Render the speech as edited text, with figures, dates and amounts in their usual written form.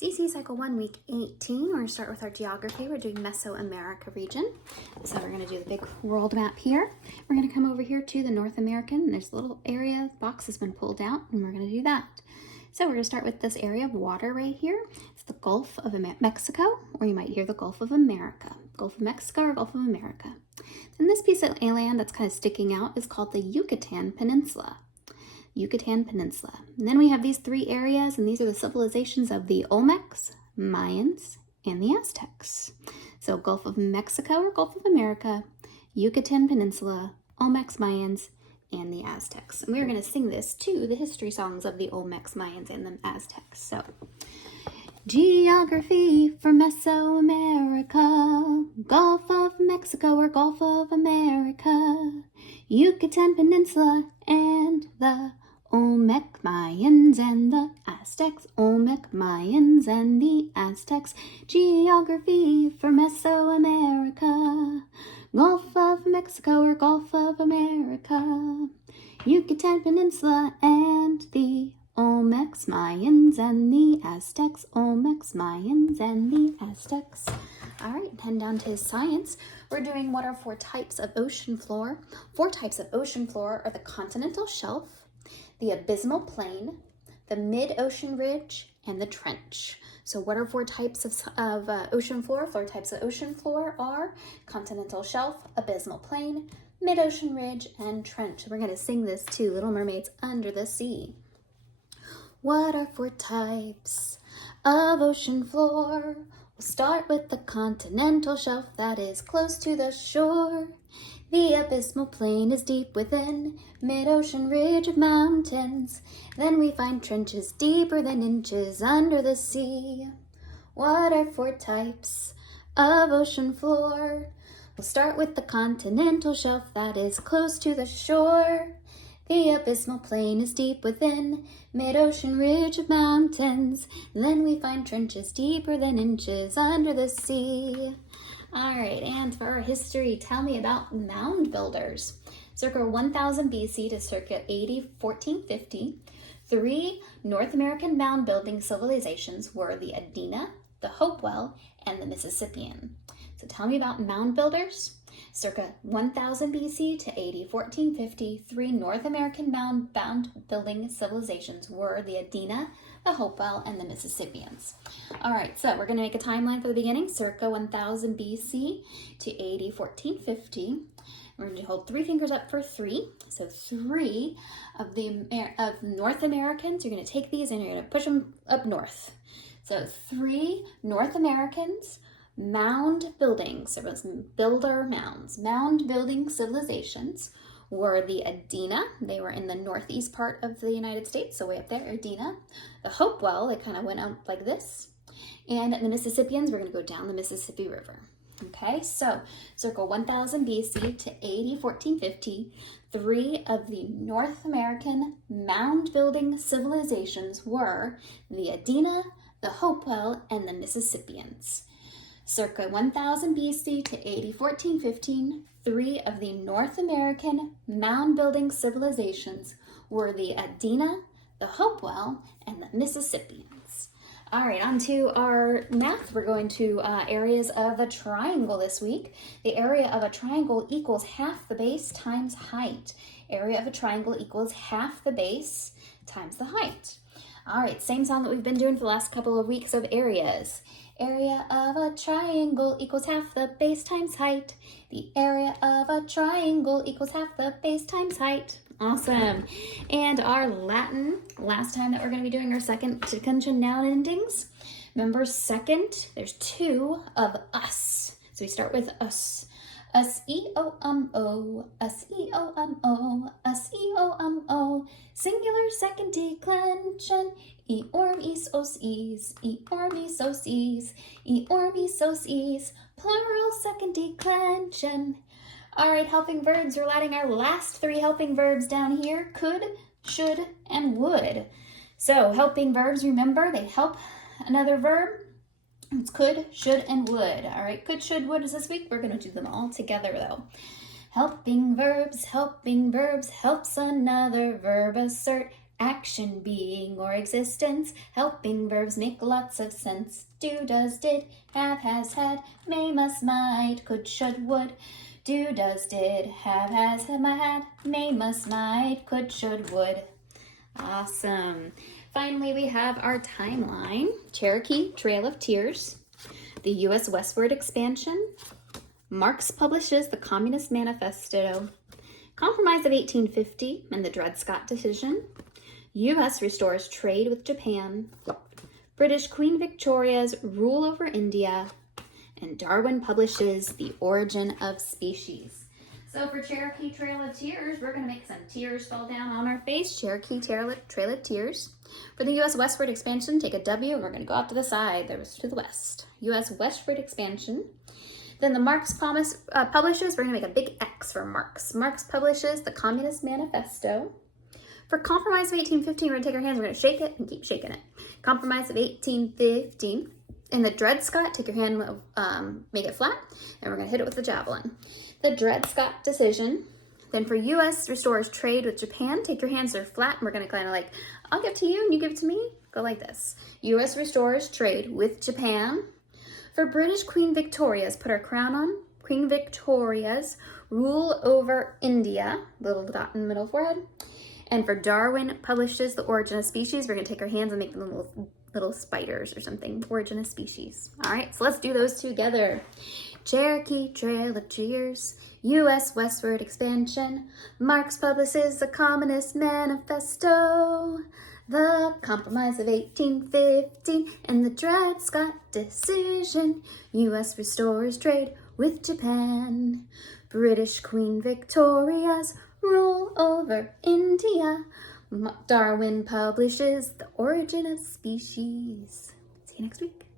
CC Cycle 1, Week 18. We're going to start with our geography. We're doing Mesoamerica region. So we're going to do the big world map here. We're going to come over here to the North American. There's a little area, the box has been pulled out, and we're going to do that. So we're going to start with this area of water right here. It's the Gulf of Mexico, or you might hear the Gulf of America. Gulf of Mexico or Gulf of America. And this piece of land that's kind of sticking out is called the Yucatan Peninsula. Yucatan Peninsula. And then we have these three areas, and these are the civilizations of the Olmecs, Mayans, and the Aztecs. So Gulf of Mexico or Gulf of America, Yucatan Peninsula, Olmecs, Mayans, and the Aztecs. And we're going to sing this to the history songs of the Olmecs, Mayans, and the Aztecs. So, geography for Mesoamerica, Gulf of Mexico or Gulf of America, Yucatan Peninsula and the Olmec Mayans and the Aztecs, Olmec Mayans and the Aztecs, geography for Mesoamerica, Gulf of Mexico or Gulf of America, Yucatan Peninsula and the Olmecs, Mayans, and the Aztecs, Olmecs, Mayans, and the Aztecs. All right, heading down to science. We're doing what are four types of ocean floor. Four types of ocean floor are the continental shelf, the abysmal plain, the mid-ocean ridge, and the trench. So what are four types of ocean floor? Four types of ocean floor are continental shelf, abysmal plain, mid-ocean ridge, and trench. We're going to sing this to Little Mermaids Under the Sea. What are four types of ocean floor? We'll start with the continental shelf that is close to the shore. The abysmal plain is deep within, mid-ocean ridge of mountains. Then we find trenches deeper than inches under the sea. What are four types of ocean floor? We'll start with the continental shelf that is close to the shore. The abysmal plain is deep within, mid-ocean ridge of mountains. Then we find trenches deeper than inches under the sea. All right, and for our history, tell me about mound builders. Circa 1000 BC to circa AD 1450, three North American mound building civilizations were the Adena, the Hopewell, and the Mississippian. So tell me about mound builders. Circa 1000 BC to AD 1450, three North American mound building civilizations were the Adena, the Hopewell, and the Mississippians. All right, so we're going to make a timeline for the beginning, circa 1000 BC to AD 1450. We're going to hold three fingers up for three. So three of North Americans, you're going to take these and you're going to push them up north. So three North Americans, mound buildings, there was builder mounds, mound building civilizations were the Adena. They were in the northeast part of the United States, so way up there, Adena. The Hopewell, they kind of went out like this. And the Mississippians, we're going to go down the Mississippi River. Okay, so circa 1000 BC to AD 1450, three of the North American mound building civilizations were the Adena, the Hopewell, and the Mississippians. Circa 1000 BC to AD 1415, three of the North American mound-building civilizations were the Adena, the Hopewell, and the Mississippians. All right, on to our math. We're going to areas of a triangle this week. The area of a triangle equals half the base times height. Area of a triangle equals half the base times the height. All right, same song that we've been doing for the last couple of weeks of areas. Area of a triangle equals half the base times height. The area of a triangle equals half the base times height. Awesome. And our Latin, last time that we're going to be doing our second declension noun endings. Remember second, there's two of us. So we start with us. Us-E-O-M-O, us-E-O-M-O, us-E-O-M-O. Singular second declension. E-orm-e-sos-es, e-orm-e-sos-es, e-orm-e-sos-es. Plural second declension. All right, helping verbs. We're adding our last three helping verbs down here. Could, should, and would. So helping verbs, remember, they help another verb. It's could, should, and would. All right, could, should, would is this week. We're going to do them all together, though. Helping verbs helps another verb assert Action, being, or existence. Helping verbs make lots of sense. Do, does, did, have, has, had, may, must, might, could, should, would. Do, does, did, have, has, had, may, must, might, could, should, would. Awesome. Finally, we have our timeline. Cherokee Trail of Tears, the U.S. westward expansion, Marx publishes the Communist Manifesto, Compromise of 1850 and the Dred Scott Decision, U.S. restores trade with Japan, British Queen Victoria's rule over India, and Darwin publishes The Origin of Species. So for Cherokee Trail of Tears, we're going to make some tears fall down on our face. Cherokee Trail of Tears. For the U.S. westward expansion, take a W, and we're going to go out to the side, to the west. U.S. westward expansion. Then the Marx publishes, we're going to make a big X for Marx. Marx publishes the Communist Manifesto. For Compromise of 1815, we're going to take our hands, we're going to shake it and keep shaking it. Compromise of 1815. In the Dred Scott, take your hand, make it flat, and we're going to hit it with the javelin. The Dred Scott Decision. Then for U.S. restores trade with Japan, take your hands, they're flat, and we're going to kind of like, I'll give it to you and you give it to me. Go like this. U.S. restores trade with Japan. For British Queen Victoria's, put our crown on. Queen Victoria's rule over India, little dot in the middle forehead. And for Darwin publishes The Origin of Species, we're going to take our hands and make them little spiders or something. Origin of Species. All right, so let's do those together. Cherokee Trail of Tears, U.S. westward expansion, Marx publishes the Communist Manifesto, the Compromise of 1815, and the Dred Scott Decision, U.S. restores trade with Japan, British Queen Victoria's rule over India, Darwin publishes The Origin of Species. See you next week.